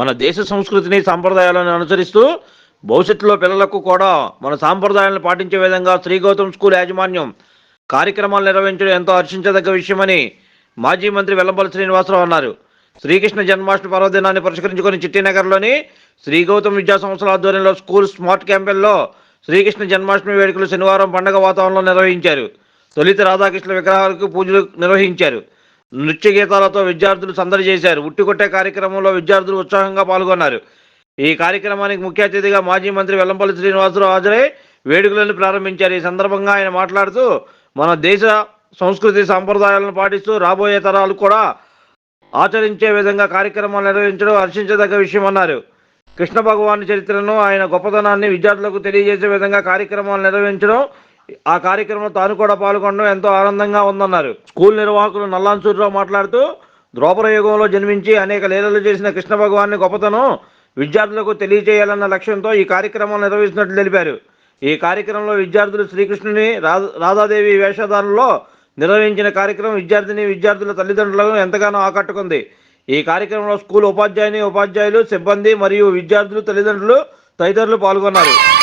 మన దేశ సంస్కృతిని సాంప్రదాయాలను అనుసరిస్తూ భవిష్యత్తులో పిల్లలకు కూడా మన సాంప్రదాయాలను పాటించే విధంగా శ్రీ గౌతమ్ స్కూల్ యాజమాన్యం కార్యక్రమాలు నిర్వహించడం ఎంతో హర్షించదగ్గ విషయమని మాజీ మంత్రి వెల్లంపల్లి శ్రీనివాసరావు అన్నారు. శ్రీకృష్ణ జన్మాష్టమి పర్వదినాన్ని పురస్కరించుకొని చిట్టినగర్లోని శ్రీ గౌతమ్ విద్యా సంస్థల ఆధ్వర్యంలో స్కూల్ స్మార్ట్ క్యాంపెల్లో శ్రీకృష్ణ జన్మాష్టమి వేడుకలు శనివారం పండగ వాతావరణంలో నిర్వహించారు. తొలిత రాధాకృష్ణ విగ్రహాలకు పూజలు నిర్వహించారు. నృత్య గీతాలతో విద్యార్థులు సందడి చేశారు. ఉట్టికొట్టే కార్యక్రమంలో విద్యార్థులు ఉత్సాహంగా పాల్గొన్నారు. ఈ కార్యక్రమానికి ముఖ్య అతిథిగా మాజీ మంత్రి వెల్లంపల్లి శ్రీనివాసరావు హాజరై వేడుకలను ప్రారంభించారు. ఈ సందర్భంగా ఆయన మాట్లాడుతూ మన దేశ సంస్కృతి సాంప్రదాయాలను పాటిస్తూ రాబోయే తరాలు కూడా ఆచరించే విధంగా కార్యక్రమాలు నిర్వహించడం హర్షించదగ్గ విషయం అన్నారు. కృష్ణ భగవాన్ చరిత్రను ఆయన గొప్పతనాన్ని విద్యార్థులకు తెలియజేసే విధంగా కార్యక్రమాలు నిర్వహించడం ఆ కార్యక్రమంలో తాను కూడా పాల్గొనడం ఎంతో ఆనందంగా ఉందన్నారు. స్కూల్ నిర్వాహకులు నల్లాన్ మాట్లాడుతూ ద్రోపర యుగంలో జన్మించి అనేక లీలలు చేసిన కృష్ణ భగవాన్ని గొప్పతనం విద్యార్థులకు తెలియజేయాలన్న లక్ష్యంతో ఈ కార్యక్రమం నిర్వహిస్తున్నట్లు తెలిపారు. ఈ కార్యక్రమంలో విద్యార్థులు శ్రీకృష్ణుని రా రాధాదేవి వేషధారణలో నిర్వహించిన కార్యక్రమం విద్యార్థిని విద్యార్థుల తల్లిదండ్రులను ఎంతగానో ఆకట్టుకుంది. ఈ కార్యక్రమంలో స్కూల్ ఉపాధ్యాయుని ఉపాధ్యాయులు సిబ్బంది మరియు విద్యార్థులు తల్లిదండ్రులు తదితరులు పాల్గొన్నారు.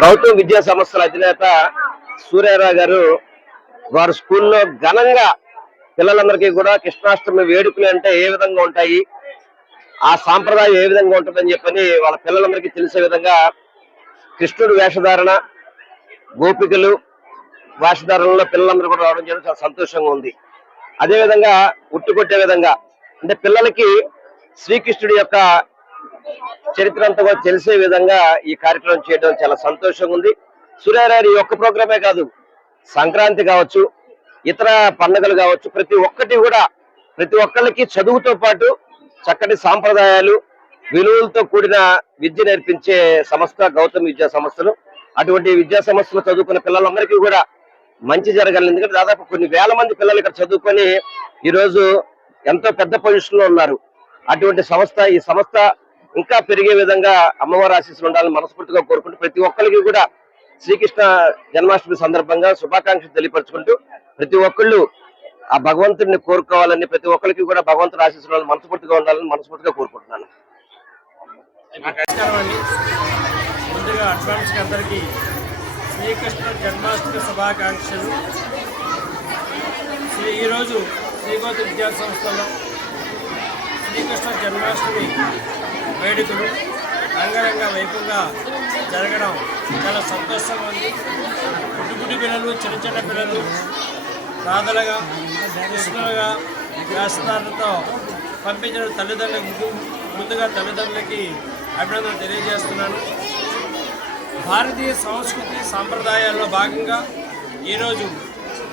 గౌతమ్ విద్యా సంస్థల అధినేత సూర్యారావు గారు వారి స్కూల్లో ఘనంగా పిల్లలందరికీ కూడా కృష్ణాష్టమి వేడుకలు అంటే ఏ విధంగా ఉంటాయి ఆ సాంప్రదాయం ఏ విధంగా ఉంటుందని చెప్పని వాళ్ళ పిల్లలందరికీ తెలిసే విధంగా కృష్ణుడు వేషధారణ గోపికలు వేషధారణలో పిల్లలందరూ కూడా రావడం చేయడం చాలా సంతోషంగా ఉంది. అదేవిధంగా ఉట్టుకొట్టే విధంగా అంటే పిల్లలకి శ్రీకృష్ణుడి యొక్క చరిత్ర అంతా కూడా తెలిసే విధంగా ఈ కార్యక్రమం చేయడం చాలా సంతోషంగా ఉంది. సూర్యారాయణ ఈ ఒక్క ప్రోగ్రామే కాదు సంక్రాంతి కావచ్చు ఇతర పండుగలు కావచ్చు ప్రతి ఒక్కటి కూడా ప్రతి ఒక్కళ్ళకి చదువుతో పాటు చక్కటి సాంప్రదాయాలు విలువలతో కూడిన విద్య నేర్పించే సంస్థ గౌతమ్ విద్యా సంస్థలు. అటువంటి విద్యా సంస్థలు చదువుకున్న పిల్లలందరికీ కూడా మంచి జరగాలి. ఎందుకంటే దాదాపు కొన్ని వేల మంది పిల్లలు ఇక్కడ చదువుకొని ఈ రోజు ఎంతో పెద్ద పొజిషన్లో ఉన్నారు. అటువంటి సంస్థ ఈ సంస్థ ఇంకా పెరిగే విధంగా అమ్మవారి ఆశీస్సులు ఉండాలని మనస్ఫూర్తిగా కోరుకుంటూ ప్రతి ఒక్కరికి కూడా శ్రీకృష్ణ జన్మాష్టమి సందర్భంగా శుభాకాంక్షలు తెలియపరచుకుంటూ ప్రతి ఒక్కళ్ళు ఆ భగవంతుడిని కోరుకోవాలని ప్రతి ఒక్కరికి కూడా భగవంతుడు ఆశీస్సులు మనస్ఫూర్తిగా ఉండాలని మనస్ఫూర్తిగా కోరుకుంటున్నాను. ముందుగా అడ్వాన్స్ అందరికీ శ్రీకృష్ణ జన్మాష్టమి శుభాకాంక్షలు. శ్రీ ఈరోజు శ్రీగోతి విద్యా సంస్థలో శ్రీకృష్ణ జన్మాష్టమి వేడుకలు రంగరంగ వైపుగా జరగడం చాలా సంతోషంగా ఉంది. పుట్టుపుట్టి పిల్లలు చిన్న చిన్న పిల్లలు రాధలుగా కృష్ణులుగా వేస్తాలతో పంపించిన తల్లిదండ్రులకు ముందుగా తల్లిదండ్రులకి అభినందనలు తెలియజేస్తున్నాను. భారతీయ సంస్కృతి సాంప్రదాయాల్లో భాగంగా ఈరోజు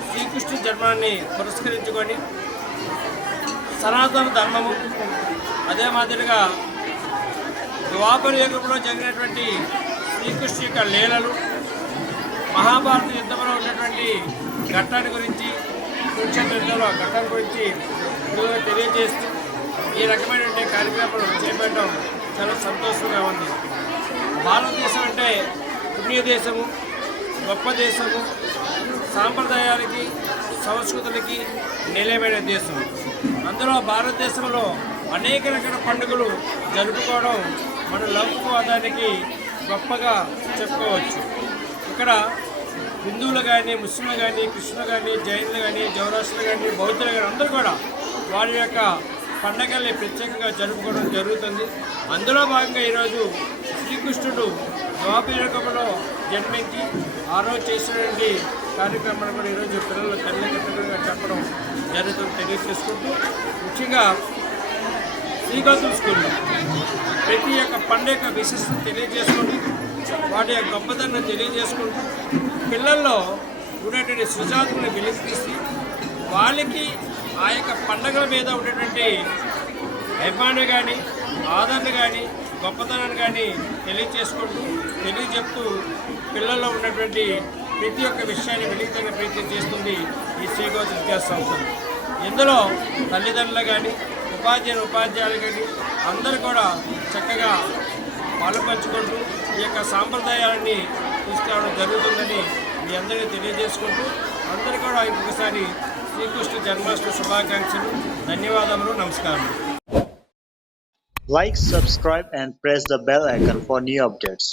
శ్రీకృష్ణ జన్మాన్ని పురస్కరించుకొని సనాతన ధర్మము అదే మాదిరిగా ద్వాపర యుగంలో జరిగినటువంటి శ్రీకృష్ణ యొక్క లీలలు మహాభారత యుద్ధంలో ఉన్నటువంటి ఘట్టాన్ని గురించి కురుక్షేత్ర యుద్ధంలో ఆ ఘట్టాన్ని గురించి తెలియజేస్తూ ఈ రకమైనటువంటి కార్యక్రమాలు చేపట్టడం చాలా సంతోషంగా ఉంది. భారతదేశం అంటే పుణ్య దేశము గొప్ప దేశము సాంప్రదాయాలకి సంస్కృతులకి నిలయమైన దేశం. అందులో భారతదేశంలో అనేక రకాల పండుగలు జరుపుకోవడం మన లౌకికవాదానికి గొప్పగా చెప్పుకోవచ్చు. ఇక్కడ హిందువులు కానీ ముస్లింలు కానీ కృష్ణులు కానీ జైనులు కానీ జవరాశులు కానీ బౌద్ధులు కానీ అందరూ కూడా వారి యొక్క పండగల్ని ప్రత్యేకంగా జరుపుకోవడం జరుగుతుంది. అందులో భాగంగా ఈరోజు శ్రీకృష్ణుడు ద్వాపరయుగంలో జన్మించి ఆ రోజు చేసినటువంటి కార్యక్రమాలు కూడా ఈరోజు పిల్లలు తల్లిదండ్రులుగా చెప్పడం జరుగుతుంది తెలియజేసుకుంటూ ముఖ్యంగా శ్రీకాకుళం స్కూల్లో ప్రతి ఒక్క పండుగ యొక్క విశిష్టత తెలియజేసుకుంటూ వాటి యొక్క గొప్పతనం తెలియజేసుకుంటూ పిల్లల్లో ఉండేటువంటి సృజాత్మని వెలికితీసి వాళ్ళకి ఆ యొక్క పండుగల మీద ఉండేటువంటి అభిమానం కానీ ఆదరణ కానీ గొప్పతనాన్ని కానీ తెలియజేసుకుంటూ తెలియజెప్తూ పిల్లల్లో ఉన్నటువంటి ప్రతి ఒక్క విషయాన్ని వెలిగితన ప్రయత్నం చేస్తుంది ఈ శ్రీగోత విద్యా సంస్థ. ఇందులో తల్లిదండ్రులు కానీ ఉపాధ్యాయులు ఉపాధ్యాయులు కానీ అందరూ కూడా చక్కగా పాలుపంచుకుంటూ ఈ యొక్క సాంప్రదాయాన్ని తీసుకురావడం జరుగుతుందని మీ అందరికీ తెలియజేసుకుంటూ అందరూ కూడా ఇంకొకసారి శ్రీకృష్ణ జన్మాష్టమి శుభాకాంక్షలు ధన్యవాదములు నమస్కారం Like, subscribe, and press the bell icon for new updates.